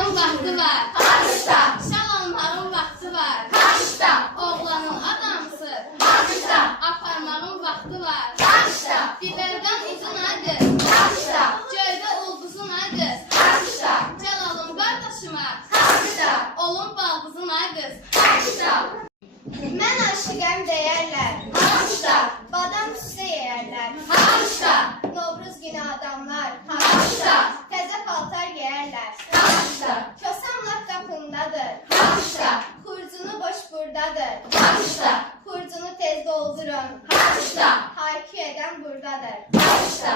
almağın vaxtı var. Haçta. Şal almağın vaxtı var. Haçta. Oğlanın adamısı. Haçta. Aparmağın vaxtı var. Haçta. Biberdən uzun adı. Haçta. Göydə ulduzun adı. Haçta. Gəl qardaşıma. Haçta. Olun baldızın ay qız. Haçta. Mən aşıqəm deyərlər. Haçta. Badam üstə yeyərlər. Haçta. Novruz günü adamlar. Haçta. Təzə paltar geyərlər. Haçta. Kosam lap qapımdadır. Haçta. Xurcunu boş burdadır. Haçta. Xurcunu tez doldurun. Haçta. Haykü edən burdadır. Haçta.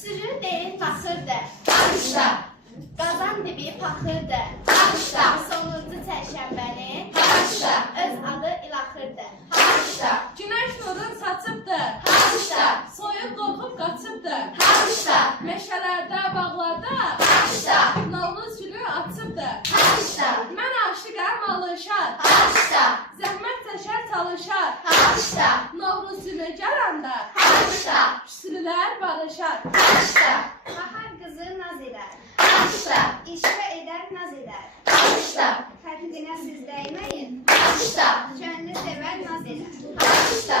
Sürü derin paxırdır. Haçta. Qazan dibi paxırdır. Haçta. Sonuncu çərşənbəni Haçta. öz adı ilaxırdır. Haçta. Günəş nurun saçıbdır. Haçta. Soyuq qorxub qaçıbdır. Haçta. Meşələrdə, bağlarda Haçta. Novruz gülü açıbdır. Haçta. Mən aşiqəm alışar. Haçta. Zəhmət çəkər çalışar. Haçta. Novruz günü gələndə Haçta. küslülər barışar. Haçta. Bahar qızı naz edər. Haçta. İşvə edər naz edər. Haçta. Xəfiqinə siz dəyməyin. Haçta. Könlü sevər naz edər. Haçta.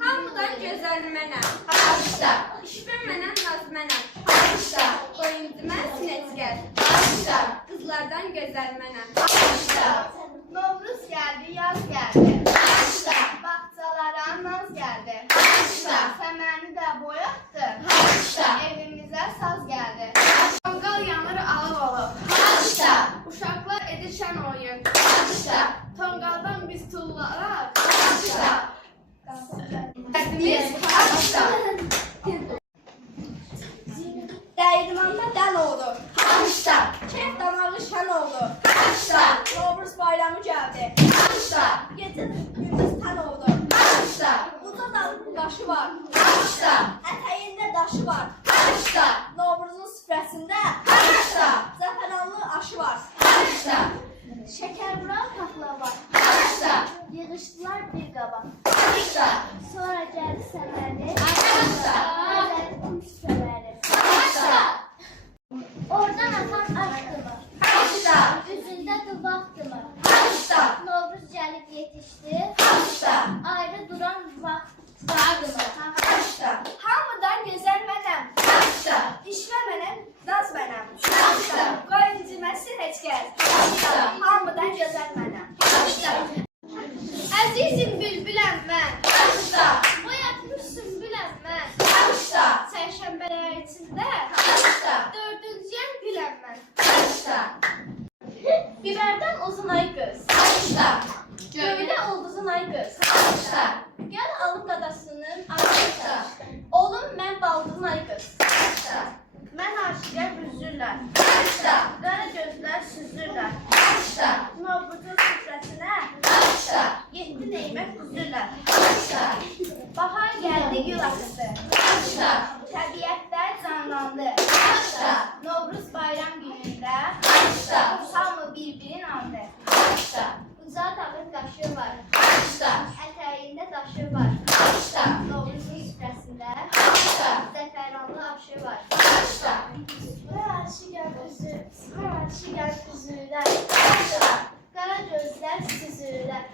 Hamıdan gözəl mənəm. Haçta. İşbə mənəm, naz mənəm. Haçta. Oyuncu mən sinəcgər. Haçta. Qızlardan gözəl mənəm. Haçta. Novruz gəldi, yaz gəldi. Haçta. Bağçalara naz gəldi. Haçta. Səməni də boyatdı. Haçta. Evimizə saz gəldi. Tonqal yanır alıb olub. Haçta. Uşaqlar edir şən oyun. Haçta. Tonqaldan biz tullaraq. Haçta. Biz Haçta. Dəyirmanda dəl oldu. Haçta. Kef damağı şən oldu. Haçta. Novruz bayramı gəldi. Haçta. Gecə gündüz tən oldu. Haçta. Uca da daşı var. Haçta. Ətəyində daşı var. Haçta. Novruzun süfrəsində Haçta. zəfəranlı aşı var. Haçta. şəkər vuran paxla var. Haçta. Yığışdılar bir qaba. Haçta. Sonra gəldi səməri. Haçta. Gözlədim süfrələri. Haçta. Oradan atan aşkımı. Haçta. Üzündə duvaqdımı. Haçta. Novruz gəlib yetişdi. Haçta. Ayrı duran vaxtdadımı. Haçta. Hamıdan gözəl mənəm. Haçta. İşvə mənəm, naz mənəm. Haçta. Qoy inciməsin heç kəs. Haçta. Hamıdan gözəl mənəm. Haçta. Əzizim bülbüləm mən. Haçta. Boyatmış sümbüləm mən. Haçta. Çərşənbələr içində Haçta. dördüncüyəm güləm mən. Haçta. Biberdən uzun ay qız. Haçta. Göydə ulduzun ay qız. Haçta. Gəl alıb dadasının aşkı. Olum mən baldızın ay qız. Haçta. Mən aşiqə büzürlər. Haçta. Qara gözlər süzürlər. Haçta. Novruzun süfrəsinə Haçta. 7 neymət düzürlər. Haçta. Bahar gəldi, gül açdı. Haçta. Təbiətlər canlandı. Haçta. Novruz bayram günündə Haçta. hamı bir-birin andı. Haçta. Uca dağın daşı var. Haçta. Ətəyində daşı var. Haçta. Novruzun süfrəsində Haçta. zəfəranlı aşı var. Haçta. Qara aşı gəl üzürlər. Haçta. Qara gözlər süzürlər.